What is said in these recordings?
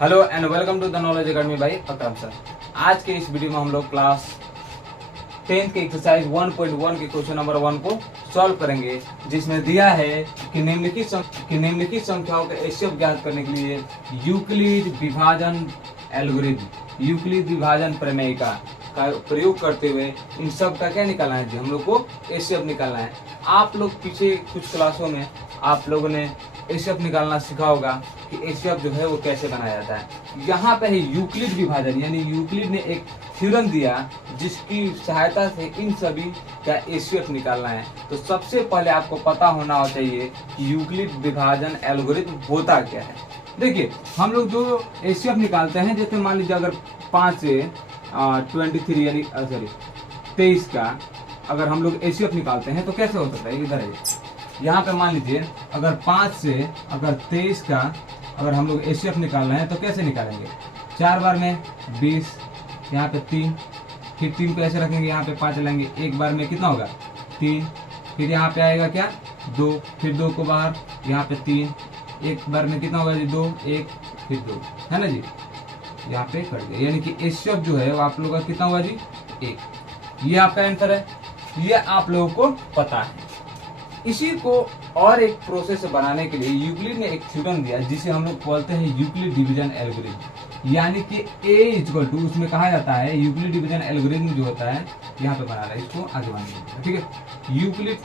Hello and welcome to the knowledge academy by Akram sir. आज के इस वीडियो में हम लोग क्लास 10th के एक्सरसाइज 1.1 के क्वेश्चन नंबर 1 को सॉल्व करेंगे, जिसमें दिया है कि निम्नलिखित संख्याओं का एचसीएफ ज्ञात करने के लिए यूक्लिड विभाजन एल्गोरिथम यूक्लिड विभाजन प्रमेय का प्रयोग करते हुए इन सब का क्या निकालना है जी, हम लोग को एचसीएफ निकालना है। आप लोग पीछे कुछ क्लासों में आप लोगों ने एचसीएफ निकालना सीखा होगा कि एचसीएफ जो है वो कैसे बनाया जाता है। यहाँ पे है यूक्लिड विभाजन, यानी यूक्लिड ने एक थ्योरम दिया जिसकी सहायता से इन सभी का एचसीएफ निकालना है। तो सबसे पहले आपको पता होना चाहिए कि यूक्लिड विभाजन एल्गोरिथम होता क्या है। देखिए, हम लोग जो एचसीएफ निकालते हैं, जैसे मान लीजिए अगर 5 से 23 यानी 23 का अगर हम लोग एचसीएफ निकालते हैं तो कैसे हो सकता है। इधर है, यहाँ पे मान लीजिए अगर 5 से अगर 23 का अगर हम लोग एचसीएफ निकालना है तो कैसे निकालेंगे। 4 बार में 20, यहाँ पे 3, फिर 3 को ऐसे रखेंगे, यहाँ पे 5 लेंगे, एक बार में कितना होगा 3, फिर यहाँ पे आएगा क्या 2, फिर 2 को बाहर, यहाँ पे 3, एक बार में कितना होगा जी 2, 1 फिर 2, है ना जी, यहाँ पे कट गया। यानी कि एचसीएफ जो है वो आप लोगों का कितना हुआ जी 1। ये आपका आंसर है, ये आप लोगों को पता है। इसी को और एक प्रोसेस बनाने के लिए यूक्लिड ने एक थ्योरम दिया जिसे हम लोग बोलते हैं यूक्लिड डिवीजन एल्गोरिथम, यानी कि A=, उसमें कहा जाता है यूक्लिड डिवीजन एल्गोरिथम जो होता है, यहाँ पे बना रहा है, इसको आगे बनाना, ठीक है। यूक्लिड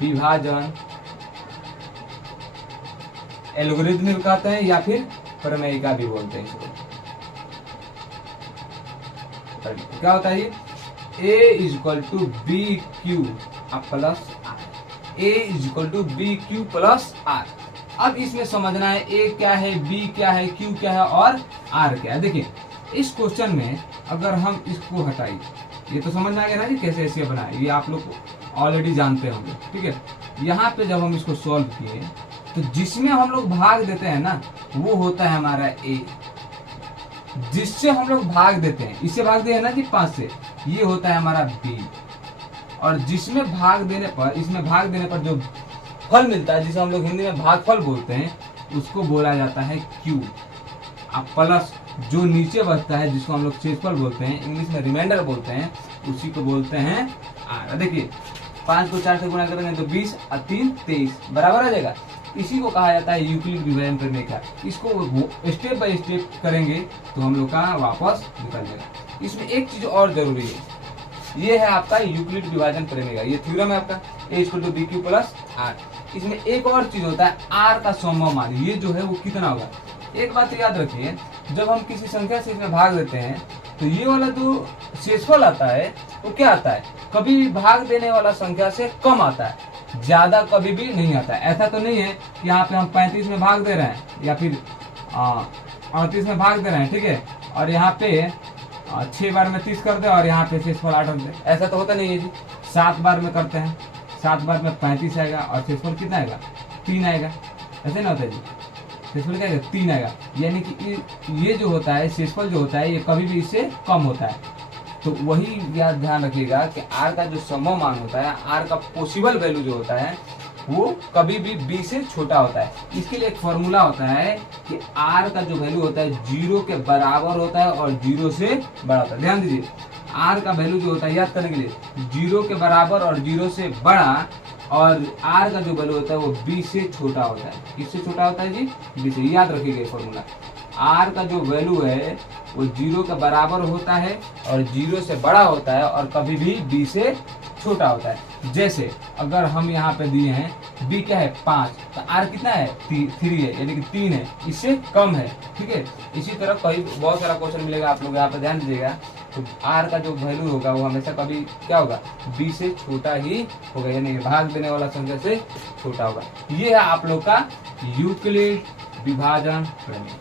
विभाजन एल्गोरिथम भी कहते हैं या फिर प्रमेय का भी बोलते हैं इसको। क्या होता है A=BQ plus R, A=BQ plus R। अब इसमें समझना है A क्या है, B क्या है, Q क्या है और R क्या है। देखिए, इस क्वेश्चन में अगर हम इसको हटाइए, ये तो समझ में आ गया ना जी कैसे ऐसे बनाए, ये आप लोग ऑलरेडी जानते होंगे, ठीक है। यहाँ पे जब हम इसको सॉल्व किए तो जिसमें हम लोग भाग देते हैं ना वो होता है हमारा A, जिससे हम लोग भाग देते हैं, इससे भाग दिए ना जी 5 से, ये होता है हमारा B, और जिसमें भाग देने पर, इसमें भाग देने पर जो फल मिलता है जिसे हम लोग हिंदी में भागफल बोलते हैं, उसको बोला जाता है Q। अब प्लस जो नीचे बचता है जिसको हम लोग शेषफल बोलते हैं, इंग्लिश में रिमाइंडर बोलते हैं, उसी को बोलते हैं R। देखिए 5 को 4 से गुणा करेंगे तो 20 और 3 23 बराबर आ जाएगा। इसी को कहा जाता है यूक्लिड विभाजन प्रमेय का। इसको स्टेप बाय स्टेप करेंगे तो हम लोग का वापस निकल जाएगा। इसमें एक चीज और जरूरी है, ये है आपका यूक्लिड विभाजन प्रमेय का, ये थ्योरम है आपका A=BQ प्लस R। इसमें एक और चीज होता है R का संभव मान, ये जो है वो कितना होगा। एक बात याद रखिए, जब हम किसी संख्या से इसमें भाग देते हैं तो ये वाला जो शेषफल आता है वो क्या आता है, कभी भी भाग देने वाला संख्या से कम आता है, ज्यादा कभी भी नहीं आता है। ऐसा तो नहीं है कि यहाँ पे हम 35 में भाग दे रहे हैं या फिर 38 में भाग दे रहे हैं, ठीक है, और यहाँ पे 6 बार में 30 कर दे और यहाँ पे शेषफल 8 रख दे, ऐसा तो होता नहीं है जी। 7 बार में करते हैं, 7 बार में 35 आएगा और शेषफल कितना आएगा 3 आएगा, ऐसे ना होता है जी, शेषफल क्या आएगा 3 आएगा। यानी कि ये जो होता है शेषफल जो होता है ये कभी भी इससे कम होता है। तो वही याद ध्यान रखिएगा कि R का जो संभव मान होता है, R का पॉसिबल वैल्यू जो होता है वो कभी भी B से छोटा होता है। इसके लिए एक फॉर्मूला होता है कि R का जो वैल्यू होता है 0 के बराबर होता है और 0 से बड़ा होता है। ध्यान दीजिए, R का वैल्यू जो होता है याद करने के लिए 0 के बराबर और 0 से बड़ा, और R का जो वैल्यू होता है वो B से छोटा होता है। किससे छोटा होता है जी, B से। याद रखिएगा फॉर्मूला, R का जो वैल्यू है वो 0 के बराबर होता है और 0 से बड़ा होता है और कभी भी B से छोटा होता है। जैसे अगर हम यहाँ पे दिए हैं B क्या है 5, तो R कितना है 3 है, यानी कि 3 है, इससे कम है, ठीक है। इसी तरह कई बहुत सारा क्वेश्चन मिलेगा, आप लोग यहाँ पे ध्यान दीजिएगा। तो R का जो वैल्यू होगा वो हमेशा कभी क्या होगा B से छोटा ही होगा, यानी भाग देने वाला संख्या से छोटा होगा। ये है आप लोग का यूक्लिड विभाजन प्रमेय।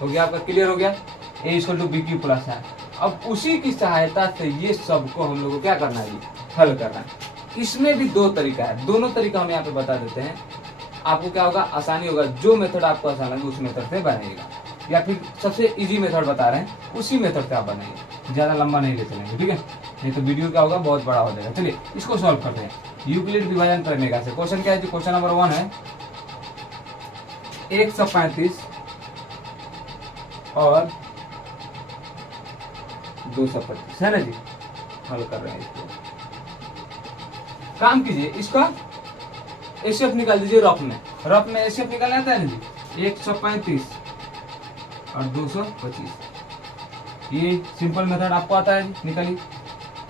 हो गया आपका, क्लियर हो गया। A=BQ plus R। अब उसी की सहायता से ये सबको हम लोग को क्या करना है, हल करना है। इसमें भी 2 तरीका है, दोनों तरीका हम यहाँ पे बता देते हैं। आपको क्या होगा, आसानी होगा, जो मेथड आपको आसान लगे उस मेथड से बनाइएगा, या फिर सबसे इजी मेथड बता रहे हैं उसी मेथड से आप बनाइए, ज्यादा लंबा नहीं ले चलेंगे, ठीक है, नहीं तो वीडियो क्या होगा बहुत बड़ा हो जाएगा। चलिए इसको सॉल्व करते हैं। यूक्लिड विभाजन प्रमेय से। क्वेश्चन क्या है जी, क्वेश्चन नंबर 1 है 135 और 225 है ना जी। हल कर रहे हैं इसको। काम कीजिए, इसका एसएफ निकाल दीजिए रफ में एसएफ निकालना आता है ना जी। 135 और 225, ये सिंपल मेथड आपको आता है, निकालिए।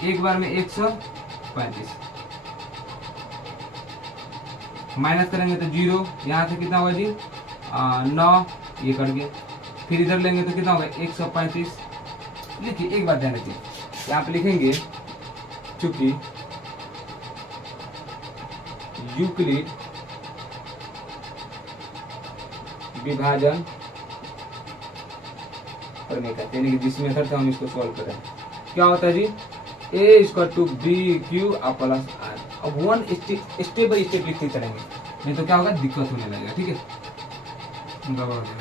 एक बार में 135 माइनस करेंगे तो 0, यहाँ से कितना होगा जी 9, ये कट गया। फिर इधर लेंगे तो कितना होगा 135। लिखिए, एक बार ध्यान रखिए, यहाँ पे लिखेंगे चूंकि यूक्लिड विभाजन प्रमेय का, यानी कि जिस मेथड से हम इसको सॉल्व करें, क्या होता है जी a equal to B Q plus R. अब वन स्टेप बाई स्टेप लिखते चलेंगे, नहीं तो क्या होगा दिक्कत होने लगेगा। ठीक है,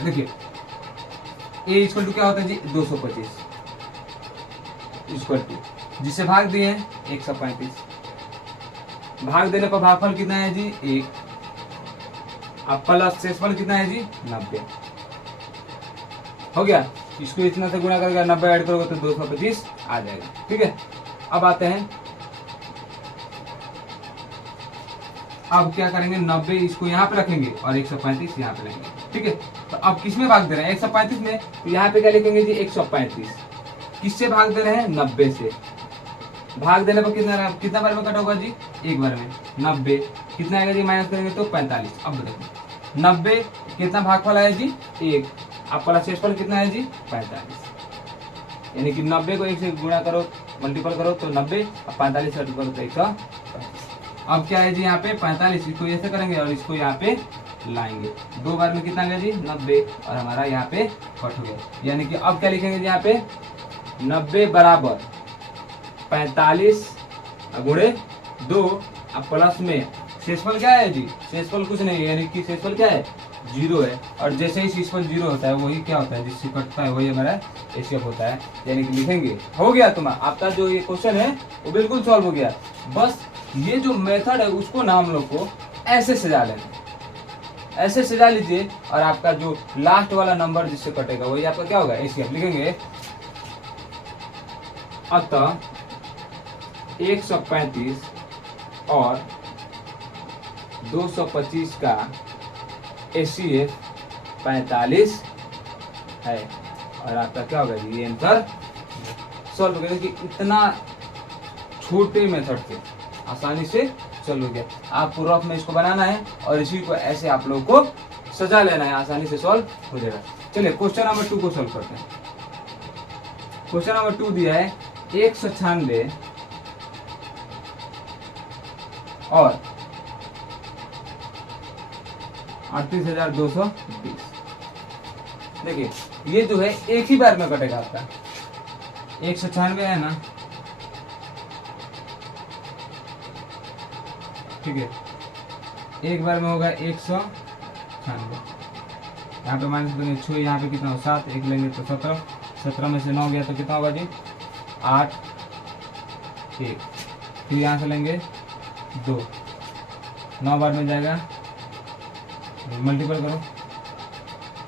देखिए a इक्वल टू क्या होता है जी 225 इक्वल टू, जिसे भाग दिए 135, भाग देने पर भागफल कितना है जी 1, अब प्लस शेषफल कितना है जी 90 हो गया। इसको इतना से गुणा करके 90 ऐड करोगे तो 225 आ जाएगा। ठीक है, अब आते हैं, अब क्या करेंगे 90 इसको यहाँ पे रखेंगे और 135 यहाँ पे रखेंगे। ठीक है, तो अब किस में भाग दे रहे हैं 135 में, तो यहाँ पे क्या लिखेंगे जी 135, किससे भाग दे रहे हैं 90 से। भाग देने पर कितना बार में कट होगा जी एक बार में 90, कितना आएगा जी माइनस करेंगे तो 45। अब देखो 90 कितना भागफल आया जी 1, अब प्लस शेषफल कितना है जी 45, यानी कि 90 को 1 से गुणा करो मल्टीपल करो तो 90, अब 45 से करो तो 145। अब क्या है जी यहाँ पे 45, इसको ऐसे करेंगे और इसको यहाँ पे लाएंगे, दो बार में कितना गया जी 90 और हमारा यहाँ पे कट हो गया। यानी कि अब क्या लिखेंगे जी यहाँ पे 90 बराबर 45 गुणे 2, अब प्लस में शेषफल क्या है जी, शेषफल कुछ नहीं है, यानी कि शेषफल क्या है 0 है, और जैसे ही शेषफल 0 होता है वही क्या होता है जिससे कटता है वही हमारा एचसीएफ होता है। यानी कि लिखेंगे, हो गया तुम्हारा आपका जो ये क्वेश्चन है वो बिल्कुल सॉल्व हो गया। बस ये जो मेथड है उसको ना हम लोग को ऐसे सजा लेना, ऐसे सजा लीजिए और आपका जो लास्ट वाला नंबर जिससे कटेगा वही आपका क्या होगा एचसीएफ। लिखेंगे अतः 135 और 225 का एचसीएफ 45 है, और आपका क्या होगा जी ये आंसर सॉल्व हो गया। कि इतना छोटे मेथड से आसानी से सॉल्व हो गया। आपको रफ में इसको बनाना है और इसी को ऐसे आप लोग को सजा लेना है, आसानी से सॉल्व हो जाएगा। चलिए क्वेश्चन नंबर 2 को सॉल्व करते हैं। क्वेश्चन नंबर 2 दिया है 196 और 38,220। देखिए ये जो है एक ही बार में कटेगा आपका 196 है ना, ठीक है, एक बार में होगा 196, यहाँ पे माइनस करेंगे 6, यहाँ पे कितना हो 7, एक लेंगे तो 17, 17 में से 9 गया तो कितना होगा जी 8, 1, फिर यहाँ से लेंगे 2, 9 बार में जाएगा, मल्टीपल करो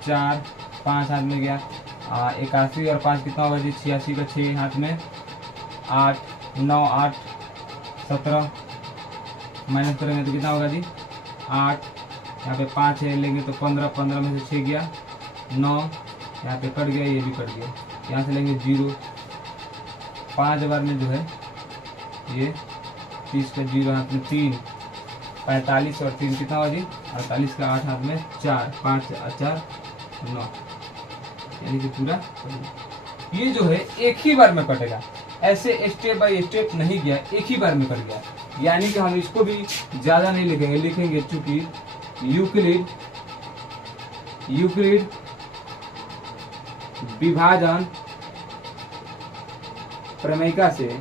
4, 5 हाथ में गया 81 और 5 कितना होगा जी 86 का 6 हाथ में 8, 9, 8, 17 माइनस करेंगे तो कितना होगा जी 8, यहाँ पे 5 है लेंगे तो 15, 15 में से 6 गया 9, यहाँ पे कट गया, ये भी कट गया, यहाँ से लेंगे 0, 5 बार में जो है ये 30 का 0 हाथ में 3, 45 और 3 कितना होगा जी 48 का 8 हाथ में 4, 5 4 9, यानी कि पूरा ये जो है एक ही बार में कटेगा, ऐसे स्टेप बाय स्टेप नहीं गया, एक ही बार में कट गया। यानी कि हम इसको भी ज्यादा नहीं लिखेंगे, लिखेंगे चूंकि यूक्लिड विभाजन प्रमेयिका से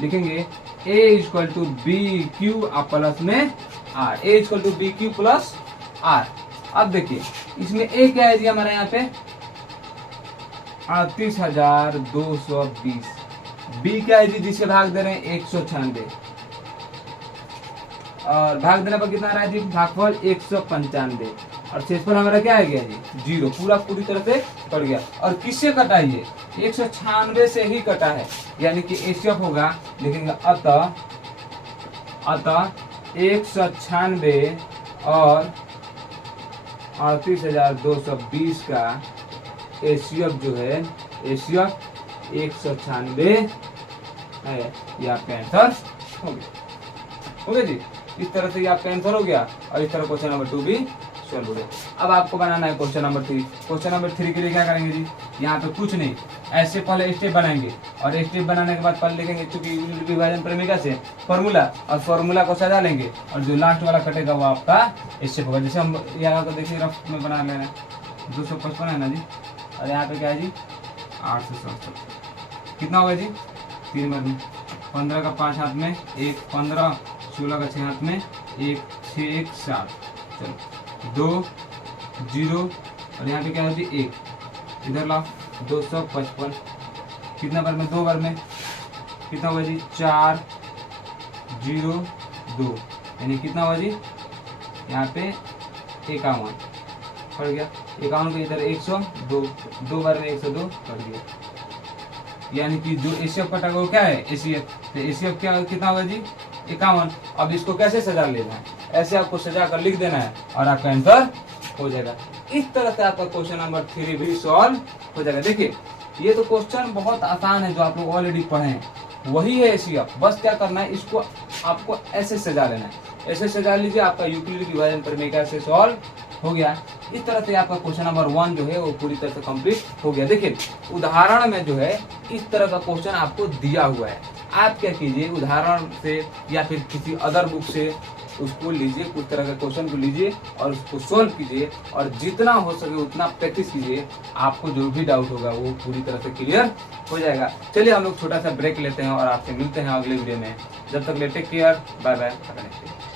लिखेंगे a equal to B Q plus में R, a equal to B Q plus R. अब देखिए इसमें a क्या है जी हमारे यहाँ पे 38,220, बी क्या है जी, जिसे भाग दे रहे हैं 196, और भाग देने पर कितना आ रहा है जी, भागफल 195, और शेषफल हमारा क्या है गया जी 0, पूरी तरह से कट गया। और किससे कटा ये, 196 से ही कटा है, यानी कि एचसीएफ होगा, लिखेंगे अतः 196 और 38,220 का एचसीएफ जो है, एचसीएफ 196 है, ये आपका आंसर हो गया जी। इस तरह से ये आपका आंसर हो गया, और इस तरह क्वेश्चन नंबर 2 भी सॉल्व हो गया। अब आपको बनाना है क्वेश्चन नंबर 3। क्वेश्चन नंबर 3 के लिए क्या करेंगे जी, यहाँ पे कुछ नहीं, ऐसे पहले स्टेप बनाएंगे, और स्टेप बनाने के बाद पहले लिखेंगे चूंकि विभाजन प्रमेय से फॉर्मूला, और फॉर्मूला को सजा लेंगे, और जो लास्ट वाला कटेगा वो आपका स्टेप होगा। जैसे हम यहाँ को देखिए रफ में बना लेना, 255 है ना जी, और यहाँ पे क्या है जी 867, कितना होगा जी 3 बार में, 15 का 5 हाथ में 1, 15, 16 का 6 हाथ में 1, 6, 1, 7, चलो 2, 0, और यहाँ पे क्या है जी 1, इधर लाओ 255, कितना बार में, 2 बार में, कितना होगा जी 4, 0, 2, यानी कितना होगा जी यहाँ पे 51 पड़ गया, 51 को इधर 102, 2 बार में 102 पड़ गया, यानी कि जो एसीएफ कटा वो क्या है एसीएफ, तो एसीएफ क्या कितना होगा जी 51। अब इसको कैसे सजा लेना है, ऐसे आपको सजा कर लिख देना है और आपका आंसर हो जाएगा। इस तरह से आपका क्वेश्चन नंबर 3 भी सॉल्व हो जाएगा। देखिए ये तो क्वेश्चन बहुत आसान है, जो आप लोग ऑलरेडी पढ़े हैं वही है एसीएफ, बस क्या करना है इसको आपको ऐसे सजा लेना है, ऐसे सजा लीजिए, आपका यूक्लिड विभाजन प्रमेय का ऐसे सॉल्व हो गया। इस तरह से आपका क्वेश्चन नंबर 1 जो है वो पूरी तरह से कंप्लीट हो गया। देखिए उदाहरण में जो है इस तरह का क्वेश्चन आपको दिया हुआ है, आप क्या कीजिए उदाहरण से या फिर किसी अदर बुक से उसको लीजिए, कुछ तरह का क्वेश्चन को लीजिए और उसको सोल्व कीजिए, और जितना हो सके उतना प्रैक्टिस कीजिए, आपको जो भी डाउट होगा वो पूरी तरह से क्लियर हो जाएगा। चलिए हम लोग छोटा सा ब्रेक लेते हैं और आपसे मिलते हैं अगले वीडियो में। जब तक ले टेक केयर, बाय बाय।